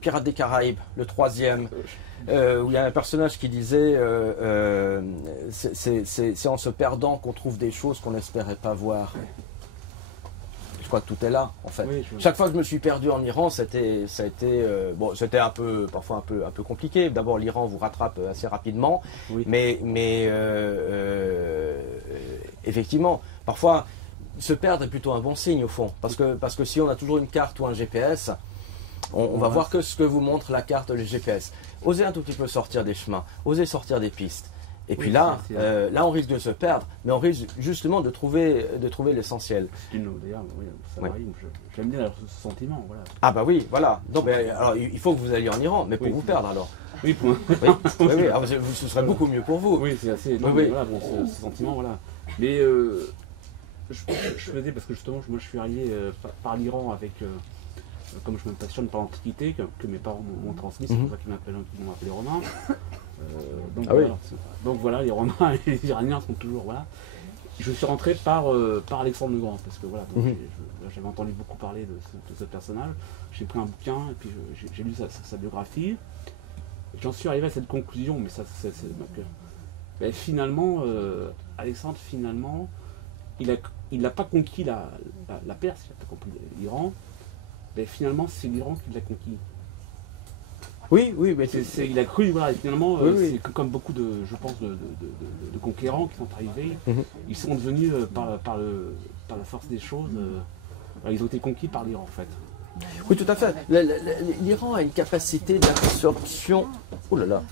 Pirates des Caraïbes, le 3e, où il y a un personnage qui disait c'est en se perdant qu'on trouve des choses qu'on n'espérait pas voir. Je crois que tout est là, en fait. Oui, chaque fois que je me suis perdu en Iran, ça a été bon, c'était parfois un peu compliqué. D'abord, l'Iran vous rattrape assez rapidement, oui. mais effectivement, parfois, se perdre est plutôt un bon signe au fond, parce que si on a toujours une carte ou un GPS, on va voir que ce que vous montre la carte, le GPS. Osez un tout petit peu sortir des chemins, osez sortir des pistes. Et puis là, là, on risque de se perdre, mais on risque justement de trouver l'essentiel. D'ailleurs, oui, ça m'arrive. J'aime bien ce sentiment. Voilà. Ah bah oui, voilà. Donc, alors, il faut que vous alliez en Iran, mais pour vous perdre alors. Oui, pour oui. Alors, ce serait beaucoup mieux pour vous. Oui, c'est assez. Non, oui. Voilà, bon, ce sentiment, voilà. Mais je faisais parce que justement, moi, je suis arrivé par l'Iran avec. Comme je me passionne par l'Antiquité, que mes parents m'ont transmis, c'est pour ça qu'ils m'ont appelé Romain. Donc voilà, les Romains et les Iraniens sont toujours voilà. Je suis rentré par Alexandre le Grand parce que voilà, j'avais entendu beaucoup parler de ce personnage. J'ai pris un bouquin et puis j'ai lu sa biographie. J'en suis arrivé à cette conclusion, mais ça c'est donc finalement Alexandre finalement il n'a pas conquis la Perse, il n'a pas conquis l'Iran. Mais finalement, c'est l'Iran qui l'a conquis. Oui, mais il a cru, voilà, et finalement, c'est comme beaucoup je pense, de conquérants qui sont arrivés, ils sont devenus, par la force des choses, ils ont été conquis par l'Iran, en fait. Oui, tout à fait. L'Iran a une capacité d'absorption. Oh là là.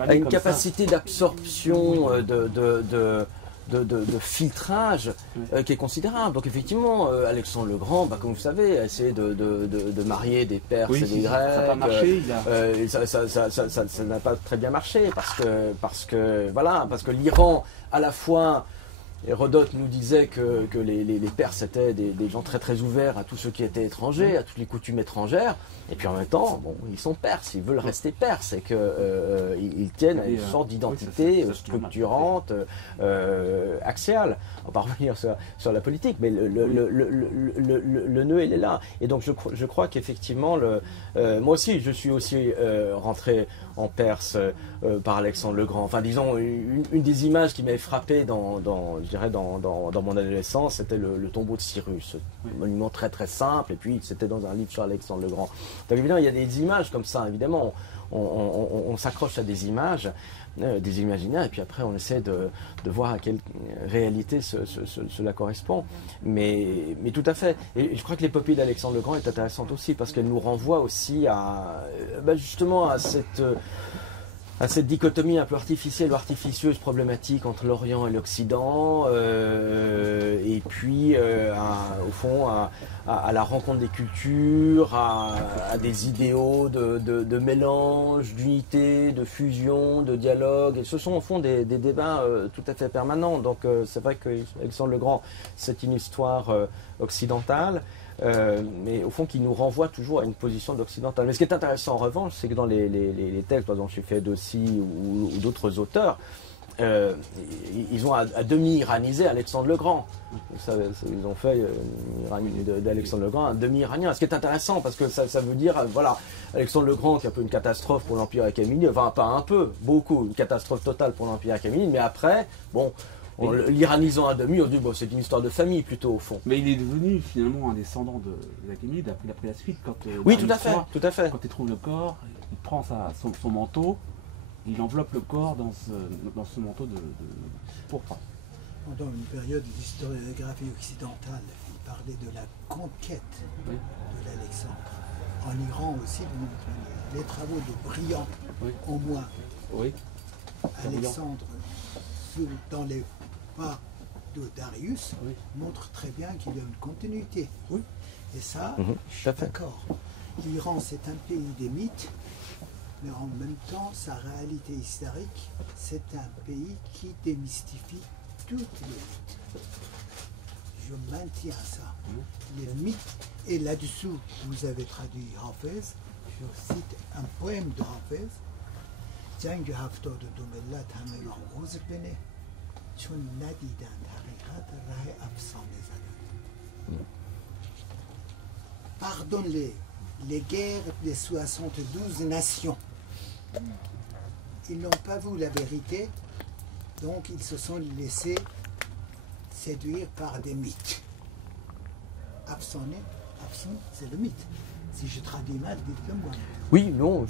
A une capacité d'absorption de filtrage qui est considérable. Donc effectivement, Alexandre le Grand, comme vous savez, a essayé de marier des Perses et des Grecs. Ça n'a pas marché. Ça n'a pas très bien marché parce que l'Iran, à la fois, Hérodote nous disait que les Perses étaient des gens très très ouverts à tout ce qui était étranger, à toutes les coutumes étrangères, et puis en même temps, bon, ils sont Perses, ils veulent rester Perses, et qu'ils tiennent à une sorte d'identité structurante, axiale. On va revenir sur la politique, mais le nœud, il est là. Et donc je crois qu'effectivement, moi aussi, je suis aussi rentré en Perse par Alexandre le Grand. Enfin, disons, une des images qui m'avait frappé dans mon adolescence, c'était le tombeau de Cyrus. Un monument très très simple, et puis c'était dans un livre sur Alexandre le Grand. Donc évidemment, il y a des images comme ça, évidemment. On s'accroche à des images, des imaginaires, et puis après on essaie de voir à quelle réalité cela correspond. Mais tout à fait. Et je crois que l'épopée d'Alexandre le Grand est intéressante aussi, parce qu'elle nous renvoie aussi justement à cette dichotomie un peu artificielle ou artificieuse, problématique entre l'Orient et l'Occident, et puis au fond à la rencontre des cultures, à des idéaux de mélange, d'unité, de fusion, de dialogue. Et ce sont au fond des débats tout à fait permanents. Donc c'est vrai qu'Alexandre le Grand, c'est une histoire occidentale. Mais au fond qui nous renvoie toujours à une position d'occidental. Mais ce qui est intéressant en revanche, c'est que dans les textes, par exemple chez Ferdowsi ou d'autres auteurs, ils ont à demi iranisé Alexandre le Grand. Ils ont fait d'Alexandre le Grand un demi-iranien. Ce qui est intéressant parce que ça veut dire, voilà, Alexandre le Grand qui est un peu une catastrophe pour l'Empire achéménide, enfin pas un peu, beaucoup, une catastrophe totale pour l'Empire achéménide, mais après, bon, l'iranisant à demi, on dit bon, c'est une histoire de famille plutôt au fond. Mais il est devenu finalement un descendant de l'Achéménide après la suite. Oui, tout à fait. Quand il trouve le corps, il prend son manteau, il enveloppe le corps dans ce manteau de pourpre. Pendant une période de l'historiographie occidentale, il parlait de la conquête de l'Alexandre. En Iran aussi, les travaux de Briand, au moins. Oui. Alexandre, dans les pas de Darius, montre très bien qu'il y a une continuité. Oui. Et ça, je suis d'accord. L'Iran, c'est un pays des mythes, mais en même temps, sa réalité historique, c'est un pays qui démystifie toutes les mythes. Je maintiens ça. Les mythes, et là-dessous, vous avez traduit Hafez, je cite un poème de Hafez, جنگ 72 ملت همه را عذر بنه چون ندیدند حقیقت راه افسانه زدند. Pardonne-les guerres des 72 nations. Ils n'ont pas vu la vérité, donc ils se sont laissés séduire par des mythes. Afsané, c'est le mythe. Si je traduis mal, dites-le moi. Oui, non.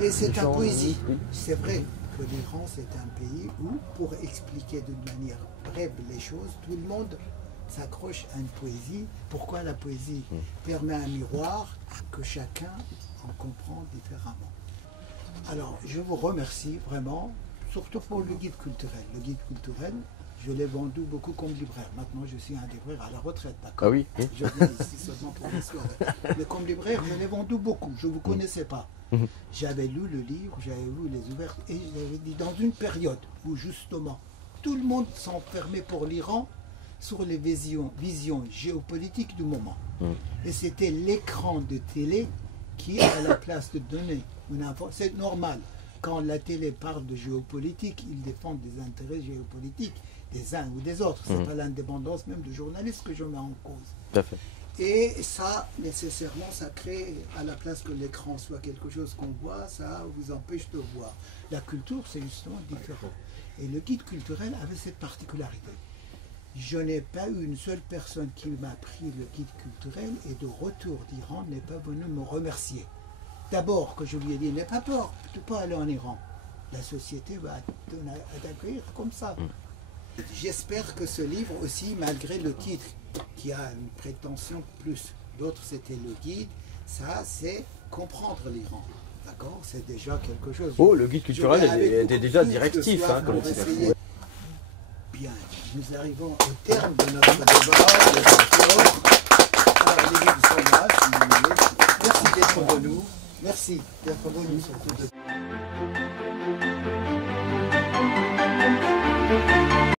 Et c'est un poésie. Oui. C'est vrai que l'Iran, c'est un pays où, pour expliquer d'une manière brève les choses, tout le monde s'accroche à une poésie. Pourquoi la poésie permet un miroir que chacun en comprend différemment. Alors, je vous remercie vraiment, surtout pour le guide culturel. Le guide culturel, je l'ai vendu beaucoup comme libraire. Maintenant, je suis un libraire à la retraite, d'accord? Ah oui. Je viens ici seulement pour les soirées. Mais comme libraire, je l'ai vendu beaucoup. Je ne vous connaissais pas. J'avais lu le livre, j'avais lu les ouvertures, et j'avais dit dans une période où justement tout le monde s'enfermait pour l'Iran sur les visions géopolitiques du moment. Et c'était l'écran de télé qui, à la place de donner une information, c'est normal. Quand la télé parle de géopolitique, ils défendent des intérêts géopolitiques des uns ou des autres. Ce n'est pas l'indépendance même du journaliste que je mets en cause. Tout à fait. Et ça, nécessairement, ça crée, à la place que l'écran soit quelque chose qu'on voit, ça vous empêche de voir. La culture, c'est justement différent. Et le guide culturel avait cette particularité. Je n'ai pas eu une seule personne qui m'a pris le guide culturel et de retour d'Iran n'est pas venu me remercier. D'abord que je lui ai dit, n'aie pas peur, tu peux aller en Iran. La société va t'accueillir comme ça. J'espère que ce livre aussi, malgré le titre, qui a une prétention plus d'autres c'était le guide. Ça, c'est comprendre l'Iran. D'accord? C'est déjà quelque chose. Oh, le guide culturel Je vais avec est déjà beaucoup de directif. soif Hein, comme pour c'est. essayer. Bien, nous arrivons au terme de notre débat. Alors, les guides sont là, si vous voulez. Merci d'être venus. Merci d'être venus surtout.